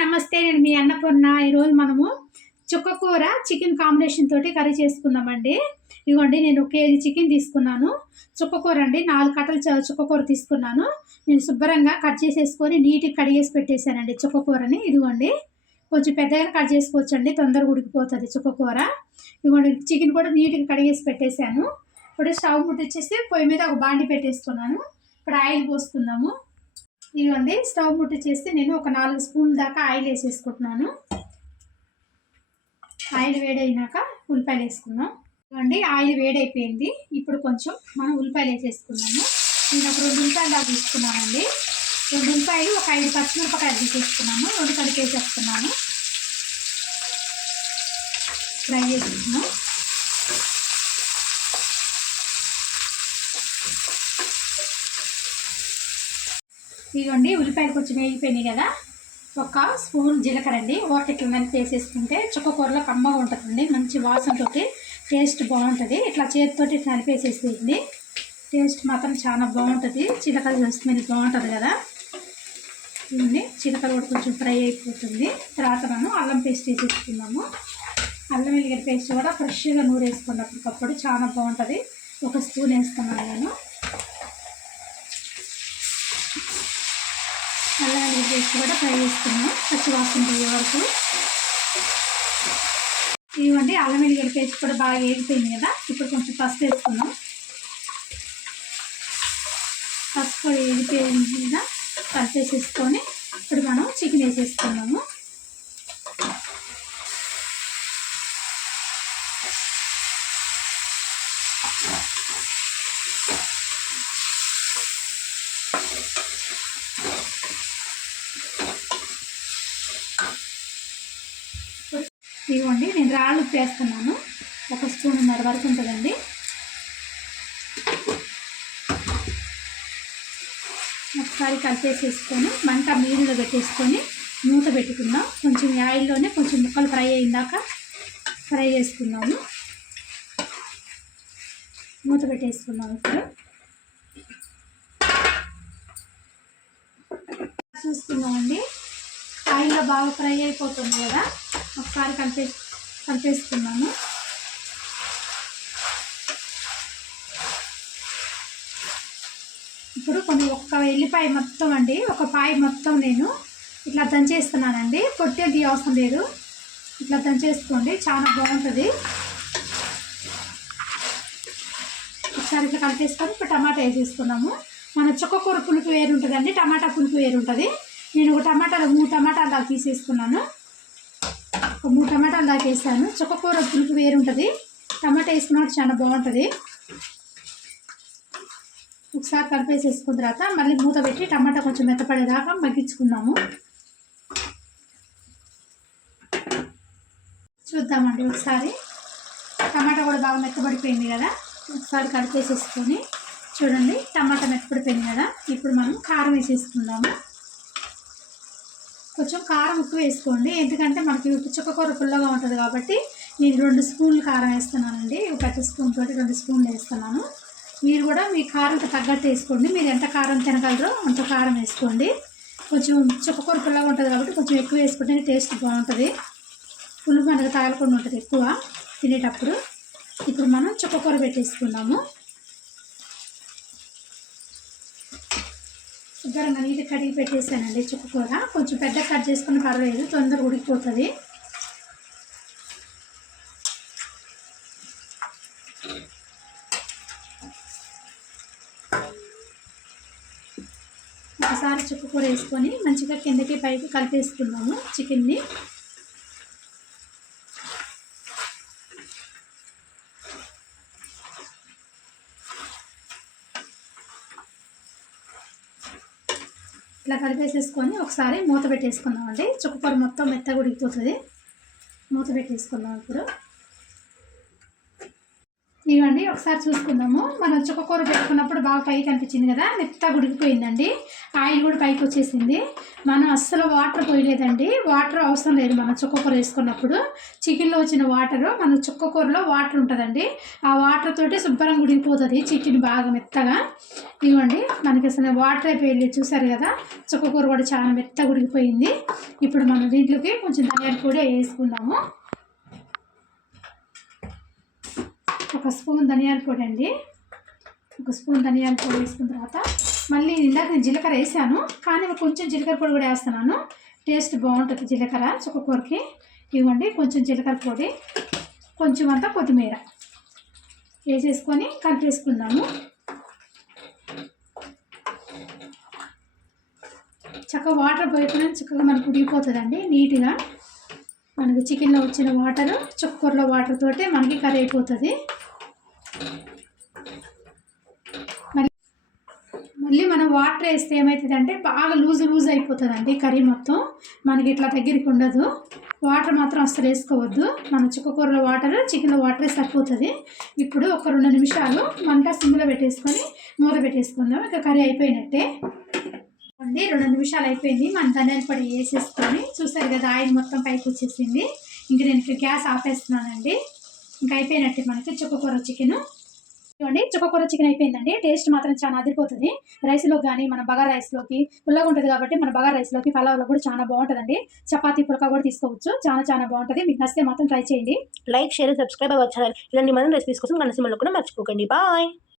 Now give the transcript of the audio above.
నమస్తే. నేను మీ అన్నపూర్ణ. ఈరోజు మనము చుక్కకూర చికెన్ కాంబినేషన్ తోటి కర్రీ చేసుకుందామండి. ఇదిగోండి, నేను 1 కేజీ చికెన్ తీసుకున్నాను. చుక్కకూర అండి, 4 కట్టలు చుక్కకూర తీసుకున్నాను. నేను శుభ్రంగా కట్ చేసేసుకొని నీట్గా కడిగేసి పెట్టేశానండి చుక్కకూరని. ఇదిగోండి, కొంచెం పెద్దగా కట్ చేసుకోవచ్చండి, తొందరగా ఉడికిపోతుంది చుక్కకూర. ఇదిగోండి, చికెన్ కూడా నీట్గా కడిగేసి పెట్టేశాను. ఇప్పుడు స్టవ్ ముట్టించేసి పొయ్యి మీద ఒక బాండి పెట్టేసుకున్నాను. ఇప్పుడు ఆయిల్ పోసుకుందాము. ఇదిగోండి, స్టవ్ ముట్టించేసి నేను ఒక 4 స్పూన్ల దాకా ఆయిల్ వేసేసుకుంటున్నాను. ఆయిల్ వేడైనాక ఉల్లిపాయలు వేసుకుందాం. ఇదిగోండి, ఆయిల్ వేడైపోయింది. ఇప్పుడు కొంచెం మనం ఉల్లిపాయలు వేసేసుకున్నాము. నేను ఒక 2 ఉల్లిపాయలు దాకా తీసుకున్నానండి. 2 ఉల్లిపాయలు, ఒక 5 పచ్చిమిరపకాయలు తీసేసుకున్నాను. 2 కడికి వేసేస్తున్నాను. ఫ్రై చేసుకున్నాం. ఇదిగోండి, ఉల్లిపాయలు కొంచెం వేగిపోయినాయి కదా. 1 స్పూన్ జీలకర్ర అండి, ఇట్లా మంచి వేసేసుకుంటే చుక్కకూరలో కమ్మగా ఉంటుందండి. మంచి వాసనతో టేస్ట్ బాగుంటుంది. ఇట్లా చేతితోటి ఇట్లా నలిపేసేసేయండి. టేస్ట్ మాత్రం చాలా బాగుంటుంది. జీలకర్ర స్మెల్ బాగుంటుంది కదా. ఇవన్నీ జీలకర్ర కూడా కొంచెం ఫ్రై అయిపోతుంది. తర్వాత మనం అల్లం పేస్ట్ వేసేసుకున్నాము. అల్లం వెల్లిగడ్డ పేస్ట్ కూడా ఫ్రెష్గా నూరేసుకోండి అప్పటికప్పుడు, చాలా బాగుంటుంది. 1 స్పూన్ వేస్తున్నాను నేను. అల్లం వెల్లిగడ్డ పేస్ట్ కూడా ఫ్రై చేసుకున్నాం పచ్చి వాసన పోయే వరకు. ఇవ్వండి, అల్లం వెల్లిగడ్డ పేస్ట్ కూడా బాగా వేగిపోయింది కదా. ఇప్పుడు కొంచెం పసుపు వేసుకున్నాం. పసుపు కూడా వేగిపోయింది కదా, కలిపేసేసుకొని ఇప్పుడు మనం చికెన్ వేసేసుకున్నాము. ఇవ్వండి, నేను రాళ్ళు ఉప్పు వేస్తున్నాను. 1 స్పూన్ వరకు ఉంటుందండి. ఒకసారి కలిపేసేసుకొని మంట మీడియంలో పెట్టేసుకొని మూత పెట్టుకుందాం. కొంచెం ఆయిల్లోనే కొంచెం ముక్కలు ఫ్రై అయ్యిందాక ఫ్రై చేసుకుందాము. మూత పెట్టేసుకుందాం. ఇప్పుడు చూసుకుందామండి, ఆయిల్లో బాగా ఫ్రై అయిపోతుంది కదా. ఒకసారి కలిపేసుకున్నాము. ఇప్పుడు ఒక్క ఎల్లిపాయ మొత్తం అండి, ఒక పాయ మొత్తం నేను ఇట్లా దంచేస్తున్నానండి. పొట్టేది అవసరం లేదు, ఇట్లా దంచేసుకోండి, చాలా బాగుంటుంది. ఒకసారి ఇట్లా కలిపేసుకొని ఇప్పుడు టమాటా వేసేసుకున్నాము. మన చుక్కకూర పులుపు వేరు ఉంటుందండి, టమాటా పులుపు వేరు ఉంటుంది. నేను 3 టమాటాలు దాకా తీసేసుకున్నాను. 3 టమాటాలు దాకా వేసాను. చుక్కకూర పులుపు వేరు ఉంటుంది, టమాటా వేసుకున్నప్పుడు చాలా బాగుంటుంది. ఒకసారి కలిపేసేసుకున్న తర్వాత మళ్ళీ మూత పెట్టి టమాటా కొంచెం మెత్తపడేదాకా మగ్గించుకుందాము. చూద్దామండి, ఒకసారి టమాటా కూడా బాగా మెత్తపడిపోయింది కదా. ఒకసారి కలిపేసేసుకొని చూడండి, టమాటా మెత్తపడిపోయింది కదా. ఇప్పుడు మనం కారం వేసేసుకుందాము. కొంచెం కారం ఉప్పు వేసుకోండి, ఎందుకంటే మనకి చుక్కకూర పుల్లగా ఉంటుంది కాబట్టి. నేను 2 స్పూన్లు కారం వేస్తున్నానండి. 1 స్పూన్ తోటి 2 స్పూన్లు వేస్తున్నాను. మీరు కూడా మీ కారంకి తగ్గట్టు వేసుకోండి. మీరు ఎంత కారం తినగలరో అంత కారం వేసుకోండి. కొంచెం చుక్కకూర పుల్లగా ఉంటుంది కాబట్టి కొంచెం ఎక్కువ వేసుకుంటే టేస్ట్ బాగుంటుంది. పులుపు మనకు తగలకుండా ఉంటుంది ఎక్కువ తినేటప్పుడు. ఇప్పుడు మనం చుక్కకూర పెట్టేసుకుందాము. శుభ్రంగా నీటి కడిగి పెట్టేసానండి చుక్కకూర. కొంచెం పెద్ద కట్ చేసుకుని పర్వాలేదు, తొందరగా ఉడికిపోతుంది. ఒకసారి చుక్కకూర వేసుకొని మంచిగా కిందకి పైకి కలిపేసుకుందాము చికెన్ని. ఇట్లా కలిపేసేసుకొని ఒకసారి మూత పెట్టేసుకుందామండి. చుక్కకూర మొత్తం మెత్తగా ఉడికిపోతుంది. మూత పెట్టేసుకుందాం. ఇప్పుడు ఇవ్వండి ఒకసారి చూసుకుందాము. మనం చుక్కకూర పెట్టుకున్నప్పుడు బాగా పైకి అనిపించింది కదా, మెత్తగా ఉడికిపోయిందండి. ఆయిల్ కూడా పైకి వచ్చేసింది. మనం అస్సలు వాటర్ పోయలేదండి, వాటర్ అవసరం లేదు మనం చుక్కకూర వేసుకున్నప్పుడు. చికెన్లో వచ్చిన వాటరు మన చుక్కకూరలో వాటర్ ఉంటుందండి, ఆ వాటర్ తోటి శుభ్రంగా ఉడికిపోతుంది చికెన్ బాగా మెత్తగా. ఇవ్వండి మనకి అసలు వాటర్ అయిపోయింది, చూసారు కదా. చుక్కకూర కూడా చాలా మెత్తగా ఉడికిపోయింది. ఇప్పుడు మనం దీంట్లోకి కొంచెం ధనియాల పొడి వేసుకుందాము. ఒక స్పూన్ ధనియాల పొడి అండి. ఒక స్పూన్ ధనియాల పొడి వేసుకున్న తర్వాత మళ్ళీ ఇందాక నేను జీలకర్ర వేసాను, కానీ కొంచెం జీలకర్ర పొడి కూడా వేస్తున్నాను, టేస్ట్ బాగుంటుంది జీలకర్ర చుక్కకూరకి. ఇవ్వండి కొంచెం జీలకర్ర పొడి, కొంచెం అంతా కొత్తిమీర వేసేసుకొని కలిపేసుకుందాము. చక్కగా వాటర్ పోయకుండా చక్కగా మనకు ఉడికిపోతుందండి నీట్గా. మనకి చికెన్లో వచ్చిన వాటరు చుక్కకూరలో వాటర్ తోటే మనకి కర్రీ అయిపోతుంది. మళ్ళీ మనం వాటర్ వేస్తే ఏమవుతుందంటే బాగా లూజ్ అయిపోతుందండి కర్రీ మొత్తం, మనకి ఇట్లా దగ్గరికి ఉండదు. వాటర్ మాత్రం అస్సలు వేసుకోవద్దు, మన చుక్కకూరలో వాటర్ చికెన్లో వాటరే సరిపోతుంది. ఇప్పుడు ఒక 2 నిమిషాలు మంట సిమ్లో పెట్టేసుకొని మూత పెట్టేసుకుందాం. ఇక కర్రీ అయిపోయినట్టే అండి. 2 నిమిషాలు అయిపోయింది. మన ధనియాల పొడి వేసేసుకొని చూసారు కదా, ఆయిల్ మొత్తం పైకి వచ్చేసింది. ఇంక నేను గ్యాస్ ఆపేస్తున్నానండి. ఇంకా అయిపోయినట్టే మనకి చుక్కకూర చికెన్. ఇవ్వండి చుక్కకూర చికెన్ అయిపోయిందండి. టేస్ట్ మాత్రం చాలా అదిరిపోతుంది. రైస్లోకి కానీ మన బగారా రైస్లోకి పుల్లగా ఉంటుంది కాబట్టి మన బగారా రైస్లోకి పలావ్లో కూడా చాలా బాగుంటుందండి. చపాతీ పులక కూడా తీసుకోవచ్చు, చాలా బాగుంటుంది. మీకు నచ్చితే మాత్రం ట్రై చేయండి. లైక్, షేర్, సబ్స్క్రైబ్ అవ్వచ్చు ఛానల్. ఇలాంటి మరిన్ని రెసిపీస్ కోసం మన సినిమాలో కూడా మర్చిపోకండి. బాయ్.